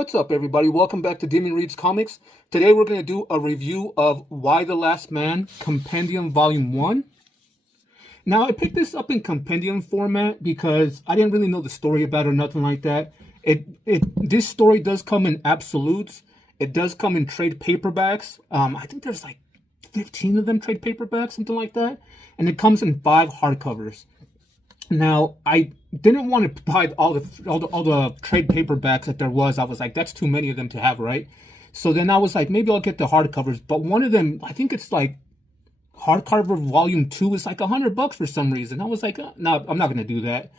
What's up, everybody? Welcome back to Demon Reads Comics. Today we're going to do a review of Y the Last Man, Compendium Volume 1. Now, I picked this up in Compendium format because I didn't really know the story about it or nothing like that. This story does come in absolutes. It does come in trade paperbacks. I think there's like 15 of them trade paperbacks, something like that. And it comes in 5 hardcovers. Now, I didn't want to buy all the trade paperbacks that there was. I was like, that's too many of them to have, right? So then I was like, maybe I'll get the hardcovers. But one of them, I think it's like hardcover volume 2 is like $100 for some reason. I was like, no, I'm not going to do that.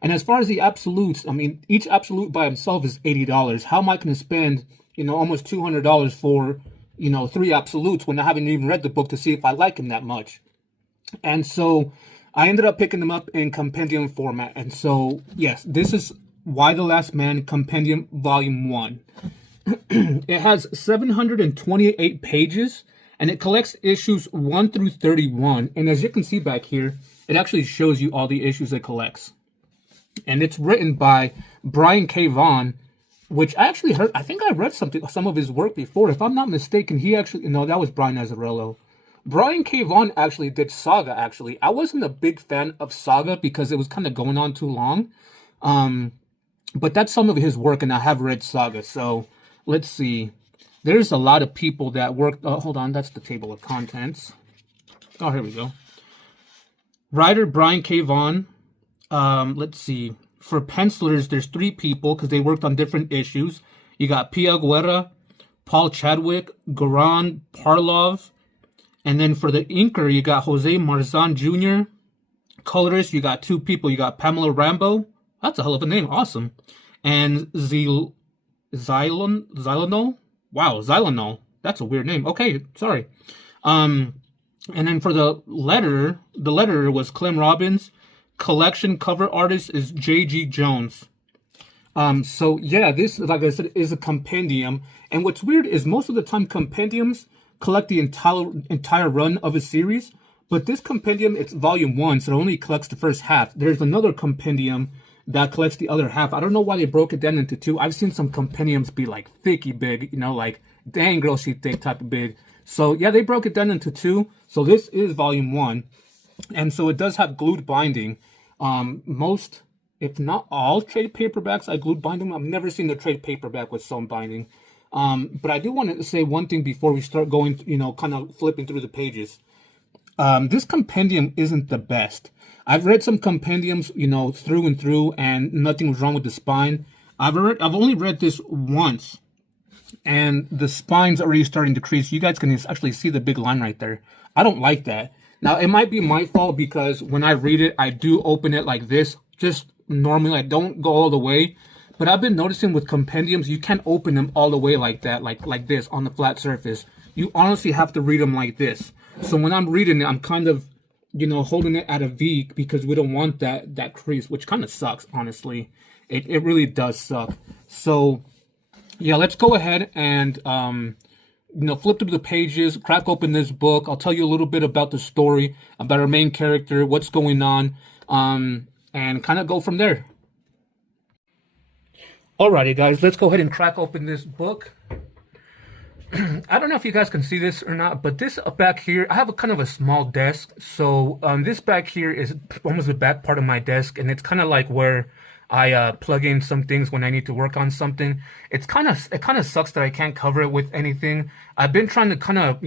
And as far as the absolutes, I mean, each absolute by himself is $80. How am I going to spend, almost $200 for, 3 absolutes when I haven't even read the book to see if I like him that much? And so I ended up picking them up in Compendium format. And so, yes, this is Y the Last Man, Compendium Volume 1. It has 728 pages, and it collects issues 1 through 31. And as you can see back here, it actually shows you all the issues it collects. And it's written by Brian K. Vaughn, which I actually heard, I think I read some of his work before. If I'm not mistaken, he actually, no, that was Brian Azzarello. Brian K. Vaughn actually did Saga, actually. I wasn't a big fan of Saga because it was kind of going on too long. But that's some of his work, and I have read Saga. So, let's see. There's a lot of people that worked... hold on, that's the table of contents. Oh, here we go. Writer Brian K. Vaughn. Let's see. For pencilers, there's 3 people because they worked on different issues. You got Pia Guerra, Paul Chadwick, Goran Parlov. And then for the inker, you got Jose Marzan Jr. Colorist, you got 2 people. You got Pamela Rambo. That's a hell of a name. Awesome. And Xylonol. Wow, Xylonol. That's a weird name. Okay, sorry. And then for the letterer was Clem Robbins. Collection cover artist is J.G. Jones. So yeah, this, like I said, is a compendium. And what's weird is most of the time compendiums collect the entire run of a series, but this compendium, it's volume 1, so it only collects the first half. There's another compendium that collects the other half. I don't know why they broke it down into 2. I've seen some compendiums be like thicky big, like dang girl she thick type of big. So yeah, they broke it down into 2. So this is volume 1, and so it does have glued binding. Most, if not all, trade paperbacks I glued binding. I've never seen a trade paperback with sewn binding. But I do want to say one thing before we start going, kind of flipping through the pages. This compendium isn't the best. I've read some compendiums, through and through, and nothing was wrong with the spine. I've only read this once, and the spine's already starting to crease. You guys can actually see the big line right there. I don't like that. Now, it might be my fault because when I read it, I do open it like this, just normally. I don't go all the way. But I've been noticing with compendiums, you can't open them all the way like that, like this, on the flat surface. You honestly have to read them like this. So when I'm reading it, I'm kind of, holding it at a V because we don't want that crease, which kind of sucks, honestly. It really does suck. So, yeah, let's go ahead and, flip through the pages, crack open this book. I'll tell you a little bit about the story, about our main character, what's going on, and kind of go from there. Alrighty, guys, let's go ahead and crack open this book. I don't know if you guys can see this or not, but this back here, I have a kind of a small desk. So this back here is almost the back part of my desk, and it's kind of like where I plug in some things when I need to work on something. It kind of sucks that I can't cover it with anything. I've been trying to kind of,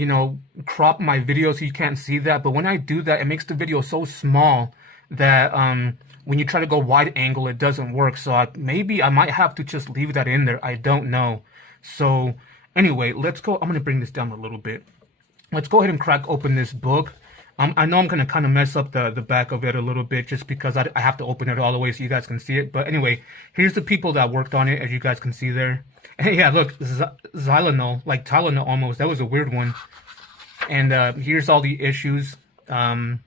crop my video so you can't see that, but when I do that, it makes the video so small that when you try to go wide angle, it doesn't work. So maybe I might have to just leave that in there. I don't know. So anyway, let's go. I'm going to bring this down a little bit. Let's go ahead and crack open this book. I know I'm going to kind of mess up the back of it a little bit just because I have to open it all the way so you guys can see it. But anyway, here's the people that worked on it, as you guys can see there. And yeah, look, Xylonol, like Tylenol almost. That was a weird one. And here's all the issues, the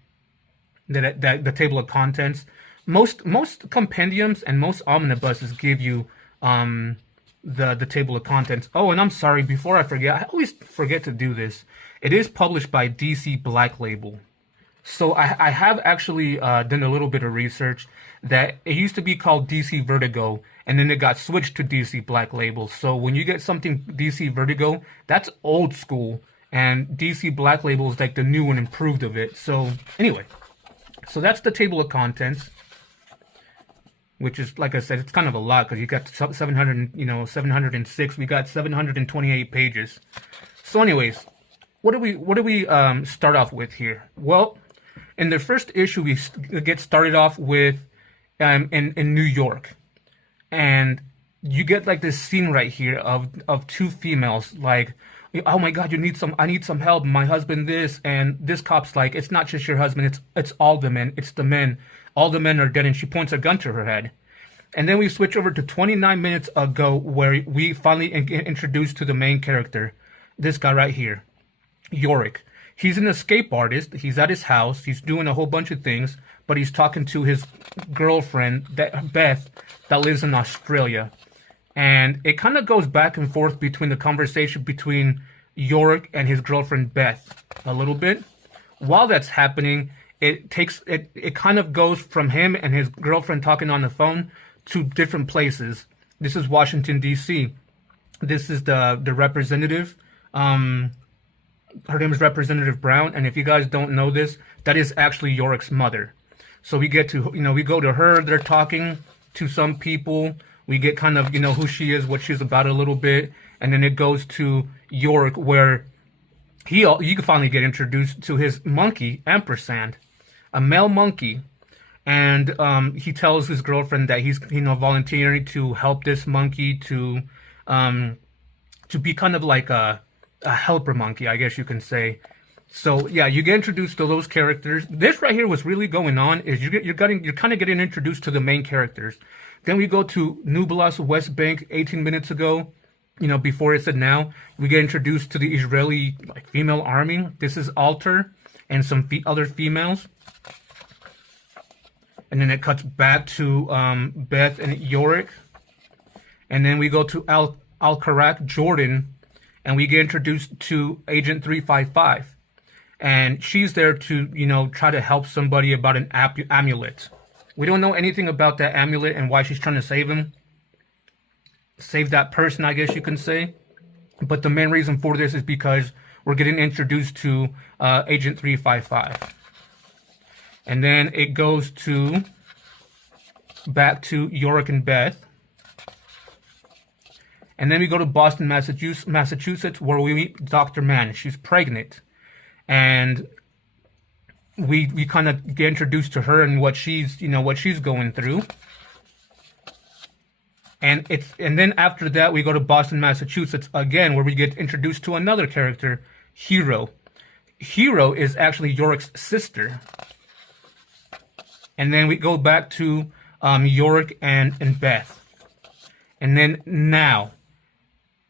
table of contents. Most compendiums and most omnibuses give you the table of contents. Oh, and I'm sorry, before I forget, I always forget to do this. It is published by DC Black Label. So I have actually done a little bit of research that it used to be called DC Vertigo, and then it got switched to DC Black Label. So when you get something DC Vertigo, that's old school, and DC Black Label is like the new and improved of it. So anyway, so that's the table of contents, which is, like I said, it's kind of a lot because you got 706. We got 728 pages. So anyways, what do we start off with here? Well, in the first issue, we get started off with in New York, and you get like this scene right here of two females like, oh my God, I need some help. My husband this, and this cop's like, it's not just your husband, it's all the men. It's the men. All the men are dead, and she points a gun to her head. And then we switch over to 29 minutes ago, where we finally get introduced to the main character, this guy right here, Yorick. He's an escape artist. He's at his house. He's doing a whole bunch of things, but he's talking to his girlfriend, Beth, that lives in Australia. And it kind of goes back and forth between the conversation between Yorick and his girlfriend, Beth, a little bit. While that's happening, it kind of goes from him and his girlfriend talking on the phone to different places. This is Washington, D.C. This is the representative. Her name is Representative Brown, and if you guys don't know this, that is actually Yorick's mother. So we get to, we go to her, they're talking to some people, we get kind of, who she is, what she's about a little bit, and then it goes to Yorick, where you can finally get introduced to his monkey, Ampersand, a male monkey, and he tells his girlfriend that he's, volunteering to help this monkey to be kind of like a helper monkey, I guess you can say. So yeah, you get introduced to those characters. This right here, what's really going on is you're kind of getting introduced to the main characters. Then we go to Nublas, West Bank, 18 minutes ago. Before it said now, we get introduced to the Israeli female army. This is Alter and some other females. And then it cuts back to Beth and Yorick. And then we go to Al-Karak, Jordan, and we get introduced to Agent 355. And she's there to, try to help somebody about an amulet. We don't know anything about that amulet and why she's trying to save him. Save that person, I guess you can say. But the main reason for this is because we're getting introduced to Agent 355. And then it goes back to Yorick and Beth. And then we go to Boston, Massachusetts, where we meet Dr. Mann. She's pregnant. And we kind of get introduced to her and what she's going through. And then after that, we go to Boston, Massachusetts again, where we get introduced to another character, Hero. Hero is actually Yorick's sister. And then we go back to Yorick and Beth. And then now,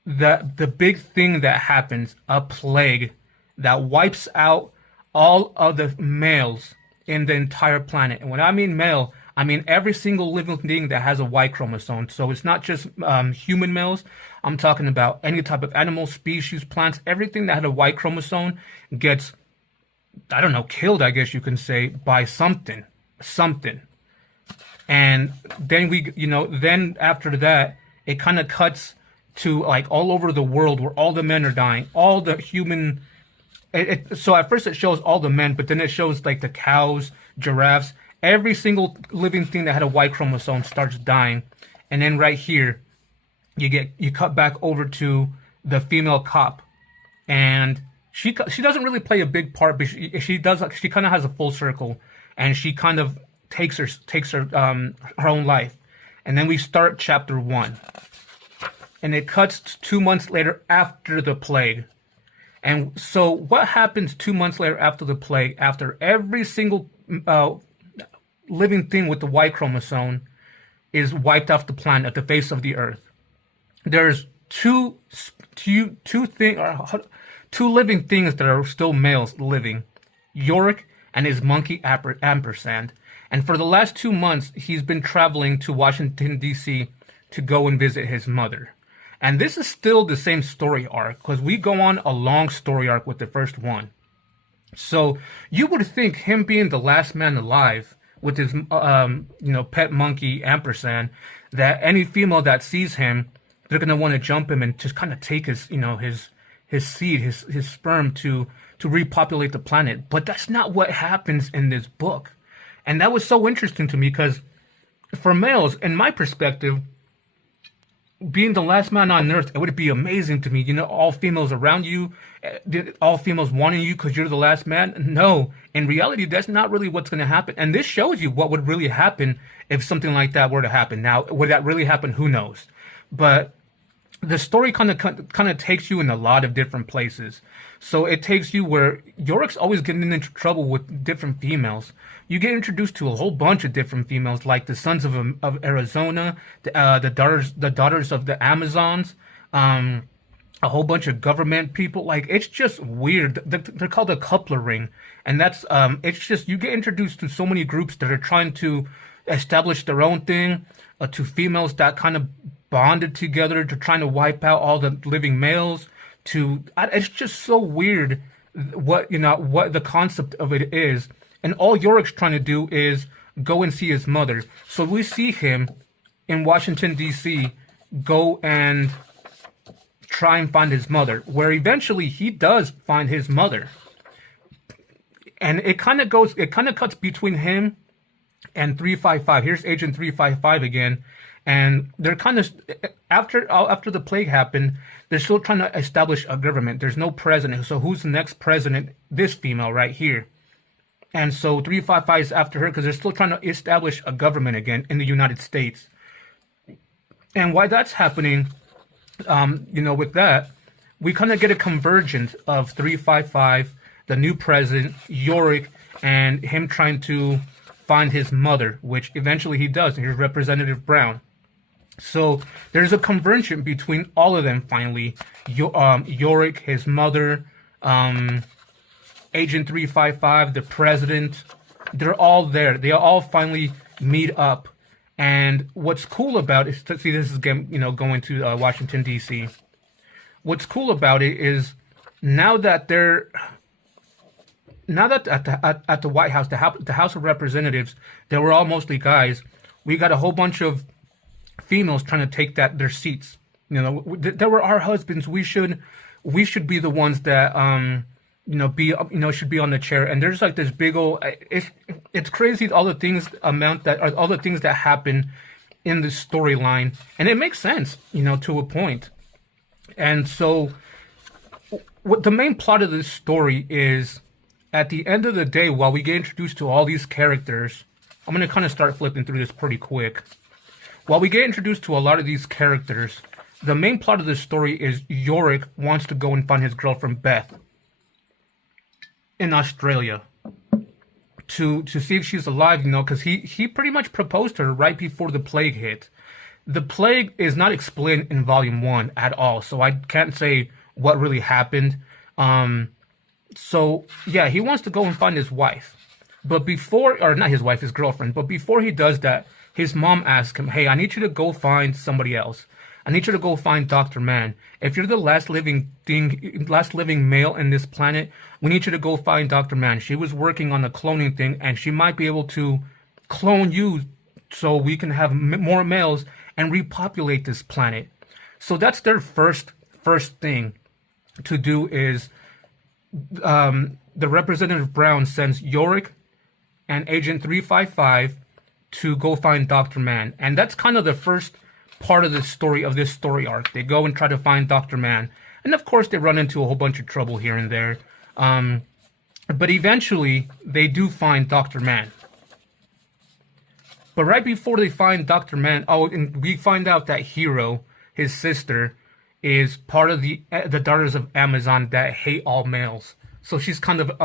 the big thing that happens, a plague that wipes out all of the males in the entire planet. And when I mean male, I mean every single living thing that has a Y chromosome. So it's not just human males. I'm talking about any type of animal, species, plants, everything that had a Y chromosome gets, killed, I guess you can say, by something. And then then after that, it kind of cuts to all over the world where all the men are dying, all the human. So at first it shows all the men, but then it shows the cows, giraffes, every single living thing that had a Y chromosome starts dying. And then right here, you cut back over to the female cop, and she doesn't really play a big part, but she kind of has a full circle, and she kind of takes her own life. And then we start chapter 1, and it cuts 2 months later after the plague. And so what happens 2 months later after the plague, after every single living thing with the Y chromosome is wiped off the planet, the face of the earth? There's two living things that are still males living, Yorick and his monkey Ampersand. And for the last 2 months, he's been traveling to Washington, D.C. to go and visit his mother. And this is still the same story arc, because we go on a long story arc with the first one. So you would think him being the last man alive with his, pet monkey Ampersand, that any female that sees him, they're gonna want to jump him and just kind of take his, his seed, his sperm to repopulate the planet. But that's not what happens in this book, and that was so interesting to me because, for males, in my perspective, being the last man on Earth, it would be amazing to me. All females around you, all females wanting you because you're the last man. No, in reality, that's not really what's going to happen. And this shows you what would really happen if something like that were to happen. Now, would that really happen? Who knows? But the story kind of takes you in a lot of different places. So it takes you where Yorick's always getting into trouble with different females. You get introduced to a whole bunch of different females, like the Sons of Arizona, the daughters of the Amazons, a whole bunch of government people. Like, it's just weird. They're called a coupler ring, and that's it's just, you get introduced to so many groups that are trying to establish their own thing, to females that kind of bonded together to trying to wipe out all the living males. It's just so weird what the concept of it is. And all Yorick's trying to do is go and see his mother. So we see him in Washington, D.C., go and try and find his mother, where eventually he does find his mother. And it kind of cuts between him and 355. Here's Agent 355 again. And they're kind of, after the plague happened, they're still trying to establish a government. There's no president. So who's the next president? This female right here. And so 355 is after her because they're still trying to establish a government again in the United States. And why that's happening, with that, we kind of get a convergence of 355, the new president, Yorick, and him trying to find his mother, which eventually he does. Here's Representative Brown. So there's a convergence between all of them finally. Yorick, his mother, Agent 355, the president, they're all there. They all finally meet up. And what's cool about it, see, this is again, going to Washington, D.C. What's cool about it is now that at the White House, the House of Representatives, they were all mostly guys. We got a whole bunch of females trying to take their seats. They were our husbands. We should be the ones that should be on the chair. And there's like this big old, it's crazy all the things all the things that happen in this storyline, and it makes sense, to a point. And so what the main plot of this story is, at the end of the day, while we get introduced to all these characters, I'm going to kind of start flipping through this pretty quick. While we get introduced to a lot of these characters, the main plot of this story is Yorick wants to go and find his girlfriend Beth in Australia to see if she's alive, because he pretty much proposed to her right before the plague hit. The plague is not explained in Volume 1 at all, so I can't say what really happened. So, yeah, he wants to go and find his wife. But not his wife, his girlfriend. But before he does that, his mom asks him, hey, I need you to go find somebody else. I need you to go find Dr. Man. If you're the last living male in this planet, we need you to go find Dr. Man. She was working on a cloning thing, and she might be able to clone you so we can have more males and repopulate this planet. So that's their first thing to do is the Representative Brown sends Yorick and Agent 355 to go find Dr. Man. And that's kind of the first part of the story, of this story arc. They go and try to find Dr. Man. And of course, they run into a whole bunch of trouble here and there. But eventually, they do find Dr. Man. But right before they find Dr. Man, and we find out that Hero, his sister, is part of the Daughters of Amazon that hate all males. So she's kind of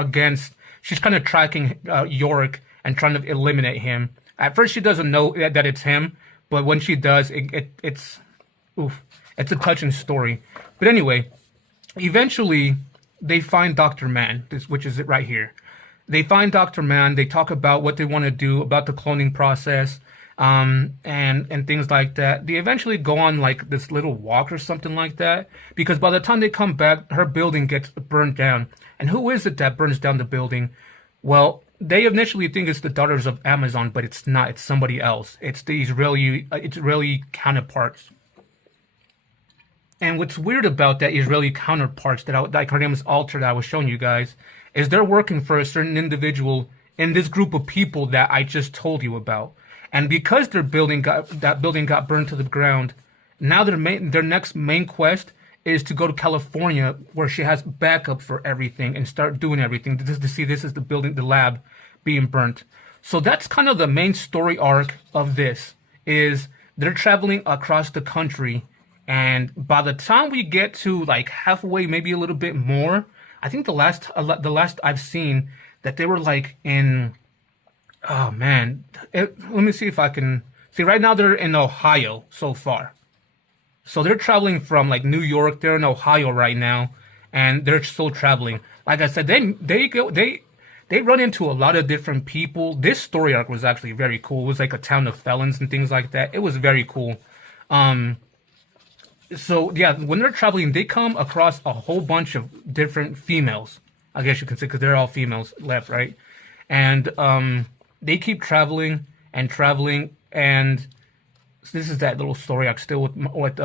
tracking Yorick and trying to eliminate him. At first, she doesn't know that it's him, but when she does, it's a touching story. But anyway, eventually they find Dr. Man, which is it right here. They find Dr. Man. They talk about what they want to do about the cloning process, and things like that. They eventually go on like this little walk or something like that, because by the time they come back, her building gets burned down. And who is it that burns down the building? Well, they initially think it's the Daughters of Amazon, but it's not. It's somebody else. It's the Israeli counterparts. And what's weird about that Israeli counterparts that her name is Alter that I was showing you guys is they're working for a certain individual in this group of people that I just told you about. And because that building got burned to the ground, now their next main quest is to go to California, where she has backup for everything and start doing everything. This is the lab being burnt. So that's kind of the main story arc of this, is they're traveling across the country. And by the time we get to like halfway, maybe a little bit more, I think the last I've seen that they were like in, oh man, let me see if I can see. Right now they're in Ohio so far. So they're traveling from like New York. They're in Ohio right now, and they're still traveling. Like I said, they run into a lot of different people. This story arc was actually very cool. It was like a town of felons and things like that. It was very cool. So yeah, when they're traveling, they come across a whole bunch of different females, I guess you can say, because they're all females left, right? And they keep traveling and traveling, and this is that little story arc still with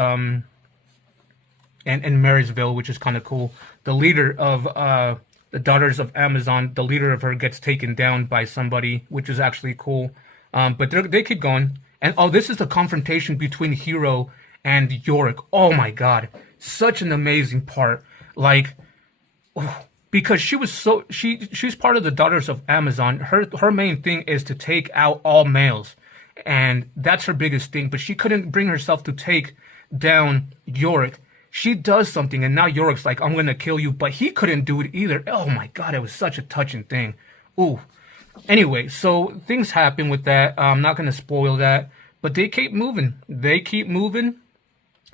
in Marysville, which is kind of cool. The leader of the Daughters of Amazon, the leader of her gets taken down by somebody, which is actually cool. But they keep going, and this is the confrontation between Hero and Yorick. Oh my god, such an amazing part. Like, because she's part of the Daughters of Amazon. Her main thing is to take out all males, and that's her biggest thing. But she couldn't bring herself to take down Yorick. She does something, and now Yorick's like, I'm gonna kill you, but he couldn't do it either. Oh my god, it was such a touching thing. Ooh. Anyway, so things happen with that. I'm not gonna spoil that, but they keep moving.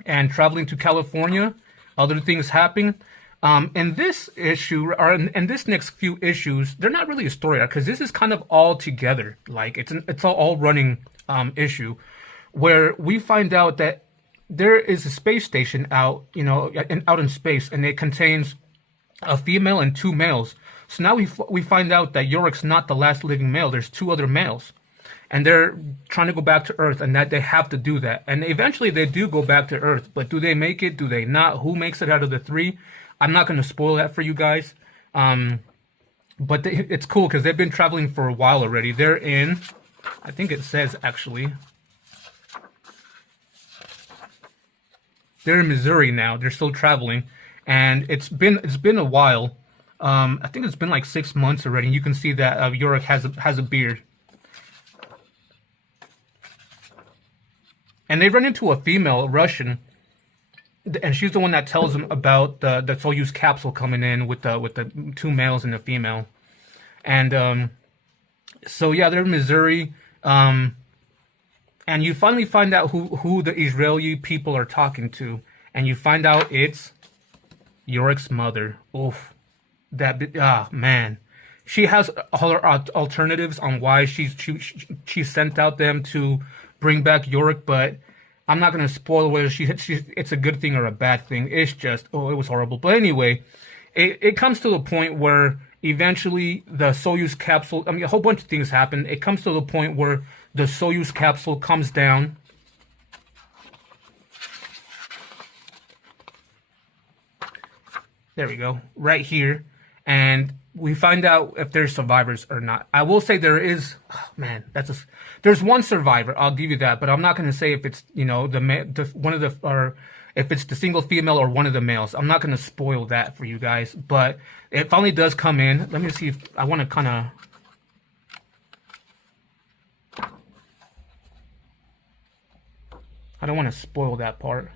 And traveling to California. Other things happen. In this issue, or in this next few issues, they're not really a story arc, because this is kind of all together. Like it's all running issue, where we find out that there is a space station out in space, and it contains a female and two males. So now we find out that Yorick's not the last living male. There's two other males. And they're trying to go back to Earth, and that they have to do that. And eventually they do go back to Earth, but do they make it? Do they not? Who makes it out of the three? I'm not going to spoil that for you guys. But it's cool because they've been traveling for a while already. They're in, I think it says actually, they're in Missouri now. They're still traveling, and it's been a while. I think it's been like 6 months already. You can see that Yorick has a beard. And they run into a female Russian, and she's the one that tells them about the Soyuz capsule coming in with the two males and a female. And so yeah, they're in Missouri, and you finally find out who the Israeli people are talking to, and you find out it's Yorick's mother. Oof, man, she has all her alternatives on why she sent out them to bring back Yorick, but I'm not going to spoil whether it's a good thing or a bad thing. It's just, it was horrible. But anyway, it comes to the point where eventually the Soyuz capsule, a whole bunch of things happen. It comes to the point where the Soyuz capsule comes down. There we go, right here. And we find out if there's survivors or not. I will say there is, there's one survivor. I'll give you that, but I'm not going to say if it's or if it's the single female or one of the males. I'm not going to spoil that for you guys. But it finally does come in. Let me see if I want to kind of. I don't want to spoil that part.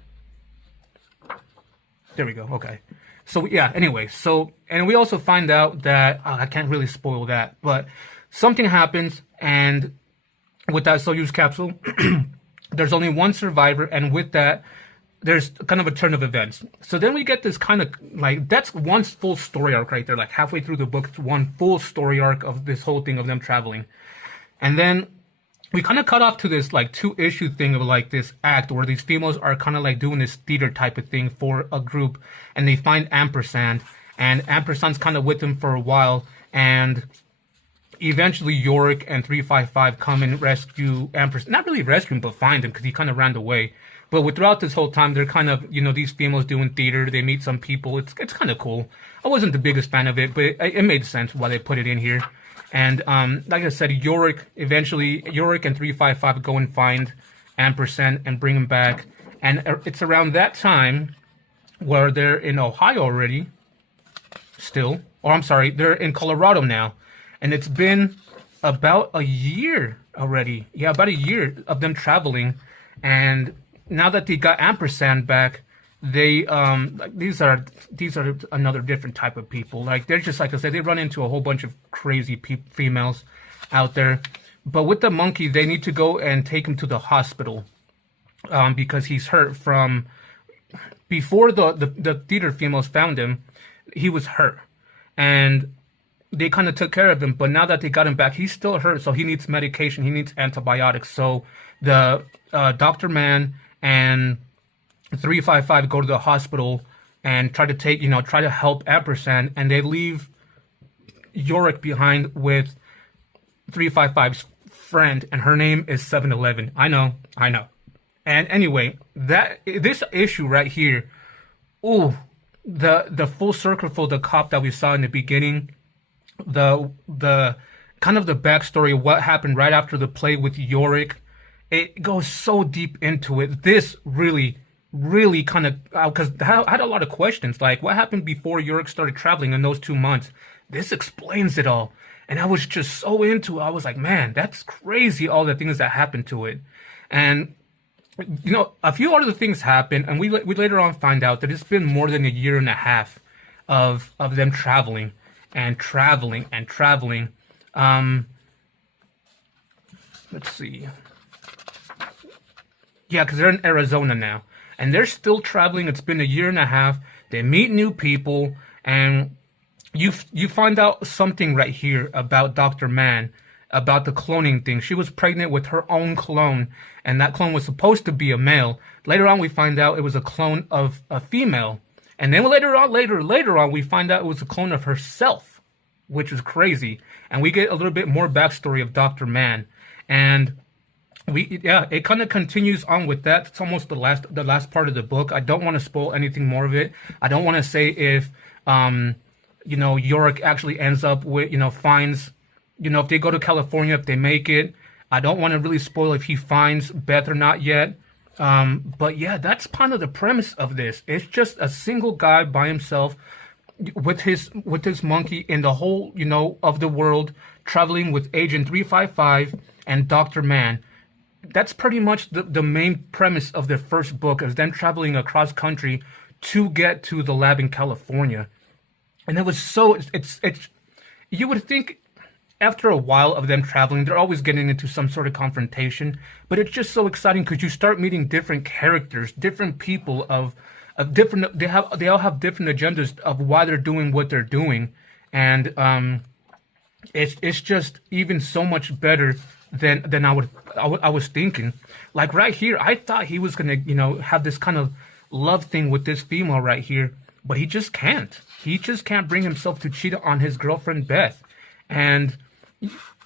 There we go. Okay. So yeah, anyway, and we also find out that, I can't really spoil that, but something happens, and with that Soyuz capsule, there's only one survivor, and with that, there's kind of a turn of events. So then we get this kind of, like, that's one full story arc right there, like halfway through the book, it's one full story arc of this whole thing of them traveling. And then we kind of cut off to this like 2-issue thing of like this act where these females are kind of like doing this theater type of thing for a group, and they find Ampersand, and Ampersand's kind of with them for a while, and eventually Yorick and 355 come and rescue Empress. Not really rescue him, but find him because he kind of ran away. But throughout this whole time, they're kind of, these females doing theater. They meet some people. It's kind of cool. I wasn't the biggest fan of it, but it made sense why they put it in here. And like I said, Yorick and 355 go and find Ampersand and bring him back. And it's around that time where they're in Ohio already, still. Or I'm sorry, they're in Colorado now. And it's been about a year already. Yeah, about a year of them traveling. And now that they got Ampersand back, they these are another different type of people. Like, they're just, like I said, they run into a whole bunch of crazy females out there. But with the monkey, they need to go and take him to the hospital because he's hurt from before the theater females found him. He was hurt, and they kind of took care of him. But now that they got him back, he's still hurt, so he needs medication. He needs antibiotics. So the Dr. Man and 355 go to the hospital and try to help Ampersand, and they leave Yorick behind with 355's friend, and her name is 7-Eleven. I know. And anyway, this issue right here, ooh, the full circle for the cop that we saw in the beginning, the kind of the backstory of what happened right after the play with Yorick, it goes so deep into it. This really kind of, because I had a lot of questions, like what happened before Yorick started traveling in those 2 months. This explains it all, and I was just so into it. I was like, man, that's crazy, all the things that happened to it. And a few other things happen, and we later on find out that it's been more than a year and a half of them traveling and traveling and traveling. Let's see. Yeah, because they're in Arizona now, and they're still traveling. It's been a year and a half. They meet new people, and you find out something right here about Dr. Man, about the cloning thing. She was pregnant with her own clone, and that clone was supposed to be a male. Later on, we find out it was a clone of a female. And then later on, we find out it was a clone of herself, which is crazy. And we get a little bit more backstory of Dr. Man. And it kind of continues on with that. It's almost the last part of the book. I don't want to spoil anything more of it. I don't want to say if, Yorick actually ends up with, finds, if they go to California, if they make it. I don't want to really spoil if he finds Beth or not yet. But yeah, that's kind of the premise of this. It's just a single guy by himself with his monkey in the whole, of the world, traveling with Agent 355 and Dr. Man. That's pretty much the main premise of the first book, is them traveling across country to get to the lab in California. And it was you would think after a while of them traveling, they're always getting into some sort of confrontation, but it's just so exciting because you start meeting different characters, different people of different. They all have different agendas of why they're doing what they're doing, and it's just even so much better than I was thinking. Like right here, I thought he was gonna have this kind of love thing with this female right here, but he just can't. He just can't bring himself to cheat on his girlfriend Beth, and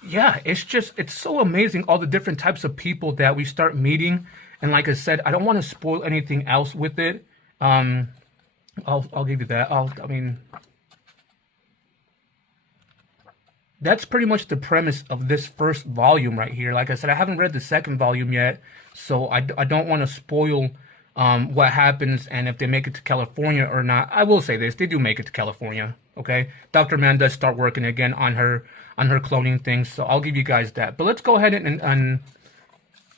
yeah, it's so amazing, all the different types of people that we start meeting. And like I said, I don't want to spoil anything else with it. I'll give you that. That's pretty much the premise of this first volume right here. Like I said, I haven't read the second volume yet, so I don't want to spoil what happens and if they make it to California or not. I will say this, they do make it to California, okay? Dr. Man does start working again on her cloning things, so I'll give you guys that. But let's go ahead and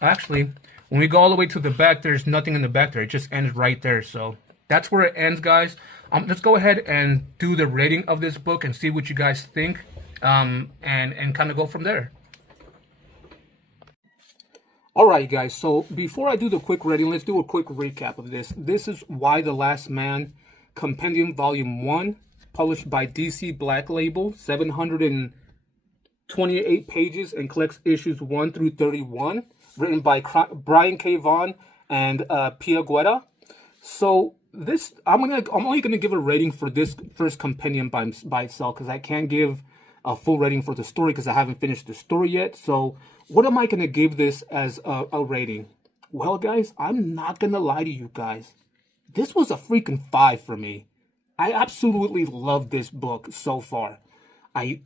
actually, when we go all the way to the back, there's nothing in the back there. It just ends right there, so that's where it ends, guys. Let's go ahead and do the rating of this book and see what you guys think, and kind of go from there. Alright guys, so before I do the quick rating, let's do a quick recap of this. This is Y the Last Man, Compendium Volume 1, published by DC Black Label, 728 pages, and collects issues 1 through 31, written by Brian K. Vaughn and Pia Guerra. So this, I'm only gonna give a rating for this first compendium by itself, because I can't give a full rating for the story because I haven't finished the story yet. So what am I going to give this as a rating? Well, guys, I'm not going to lie to you guys. This was a freaking 5 for me. I absolutely love this book so far. I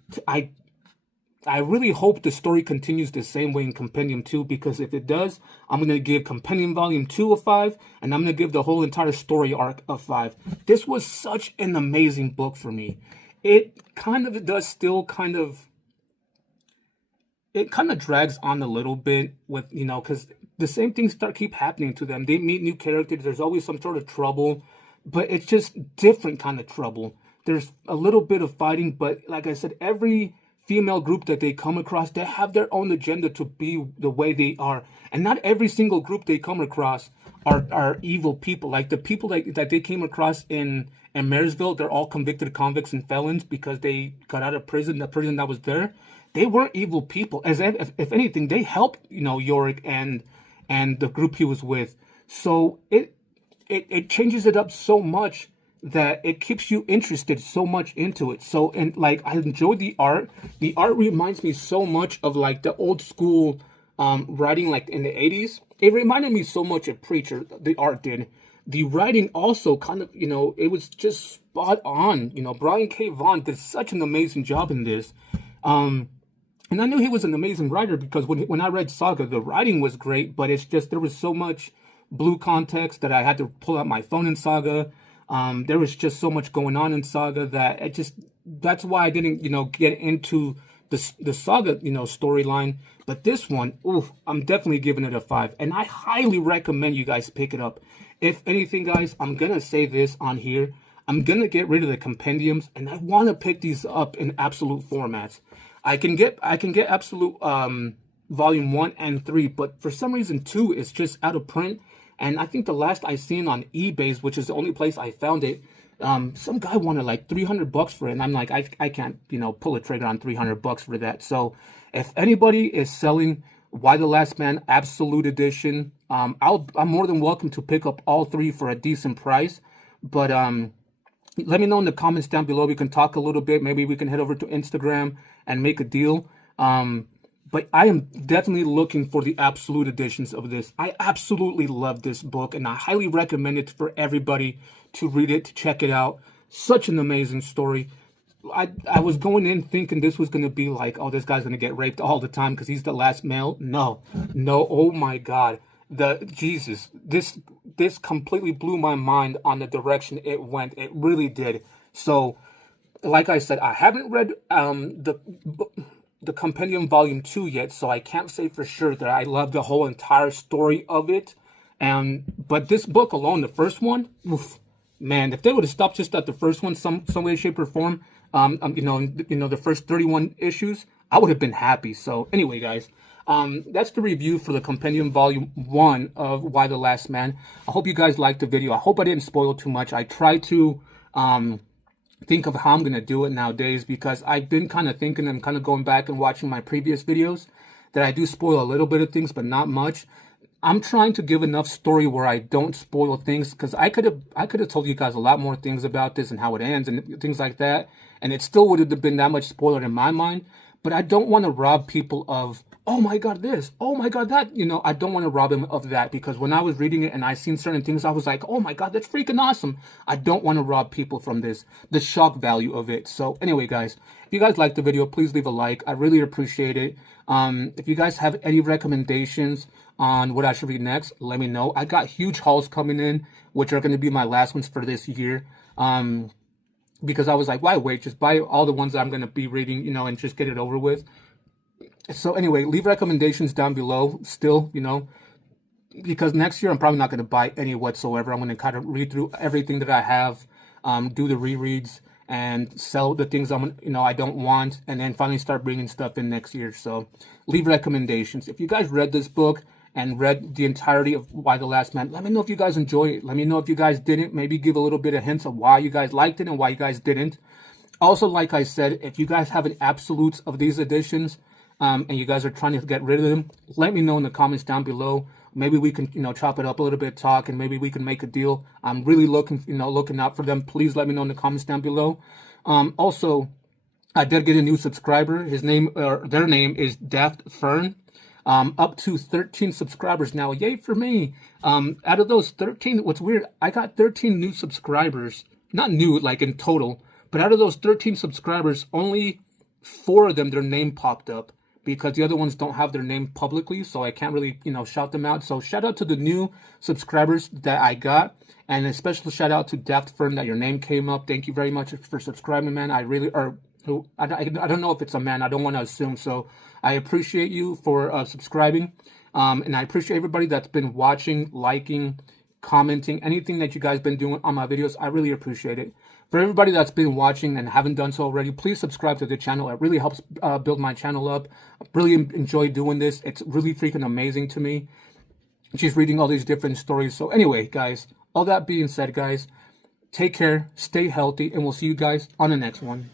really hope the story continues the same way in Compendium 2, because if it does, I'm going to give Compendium Volume 2 a 5, and I'm going to give the whole entire story arc a 5. This was such an amazing book for me. It kind of does still kind of... It kind of drags on a little bit with, you know, because the same things keep happening to them. They meet new characters. There's always some sort of trouble, but it's just different kind of trouble. There's a little bit of fighting, but like I said, every female group that they come across, they have their own agenda to be the way they are. And not every single group they come across are evil people. Like the people that they came across in Marysville, they're all convicted convicts and felons because they got out of prison, the prison that was there. They weren't evil people. As if anything, they helped, you know, Yorick and the group he was with. So it changes it up so much that it keeps you interested so much into it. So, and like, I enjoyed the art. The art reminds me so much of like the old school writing, like in the 80s. It reminded me so much of Preacher, the art did. The writing also kind of, you know, it was just spot on. You know, Brian K. Vaughn did such an amazing job in this. And I knew he was an amazing writer because when I read Saga, the writing was great, but it's just, there was so much blue context that I had to pull out my phone in Saga. There was just so much going on in Saga that it just, that's why I didn't, you know, get into the Saga, you know, storyline. But this one, oof, I'm definitely giving it a 5. And I highly recommend you guys pick it up. If anything, guys, I'm going to say this on here. I'm going to get rid of the compendiums, and I want to pick these up in absolute formats. I can get absolute volume 1 and 3, but for some reason 2 is just out of print. And I think the last I seen on eBay, which is the only place I found it, some guy wanted like $300 for it, and I'm like, I can't, you know, pull a trigger on $300 for that. So if anybody is selling Y the Last Man Absolute Edition, I'm more than welcome to pick up all 3 for a decent price. But let me know in the comments down below. We can talk a little bit. Maybe we can head over to Instagram and make a deal. But I am definitely looking for the absolute editions of this. I absolutely love this book, and I highly recommend it for everybody to read it, to check it out. Such an amazing story. I was going in thinking this was going to be like, oh, this guy's going to get raped all the time because he's the last male. No, oh my God. This completely blew my mind on the direction it went. It really did. So, like I said, I haven't read the Compendium Volume 2 yet, so I can't say for sure that I love the whole entire story of it. But this book alone, the first one, oof, man, if they would have stopped just at the first one, some way, shape, or form, you know, the first 31 issues, I would have been happy. So anyway, guys, that's the review for the Compendium Volume 1 of Y the Last Man. I hope you guys liked the video. I hope I didn't spoil too much. I tried to think of how I'm going to do it nowadays, because I've been kind of thinking and kind of going back and watching my previous videos that I do spoil a little bit of things, but not much. I'm trying to give enough story where I don't spoil things, because I could have told you guys a lot more things about this and how it ends and things like that, and it still would have been that much spoiler in my mind. But I don't want to rob people of, oh my God, this, oh my God, that. You know, I don't want to rob them of that, because when I was reading it and I seen certain things, I was like, oh my God, that's freaking awesome. I don't want to rob people from this, the shock value of it. So anyway, guys, if you guys liked the video, please leave a like. I really appreciate it. If you guys have any recommendations on what I should read next, let me know. I got huge hauls coming in, which are going to be my last ones for this year. Because I was like, why wait? Just buy all the ones that I'm going to be reading, you know, and just get it over with. So anyway, leave recommendations down below still, you know, because next year I'm probably not going to buy any whatsoever. I'm going to kind of read through everything that I have, do the rereads, and sell the things I don't want, and then finally start bringing stuff in next year. So leave recommendations. If you guys read this book and read the entirety of Y the Last Man, let me know if you guys enjoy it. Let me know if you guys didn't. Maybe give a little bit of hints of why you guys liked it and why you guys didn't. Also, like I said, if you guys have an absolutes of these editions, and you guys are trying to get rid of them, let me know in the comments down below. Maybe we can, you know, chop it up a little bit, talk, and maybe we can make a deal. I'm really looking out for them. Please let me know in the comments down below. Also, I did get a new subscriber. His name, or their name, is Daft Fern. Up to 13 subscribers now. Yay for me. Out of those 13, what's weird, I got 13 new subscribers. Not new, like in total, but out of those 13 subscribers, only 4 of them, their name popped up, because the other ones don't have their name publicly, so I can't really, shout them out. So shout out to the new subscribers that I got, and a special shout out to Daft Fern that your name came up. Thank you very much for subscribing, man. I really, I don't know if it's a man. I don't want to assume. So I appreciate you for subscribing, and I appreciate everybody that's been watching, liking, commenting, anything that you guys been doing on my videos. I really appreciate it. For everybody that's been watching and haven't done so already, please subscribe to the channel. It really helps build my channel up. I really enjoy doing this. It's really freaking amazing to me, just reading all these different stories. So anyway, guys, all that being said, guys, take care, stay healthy, and we'll see you guys on the next one.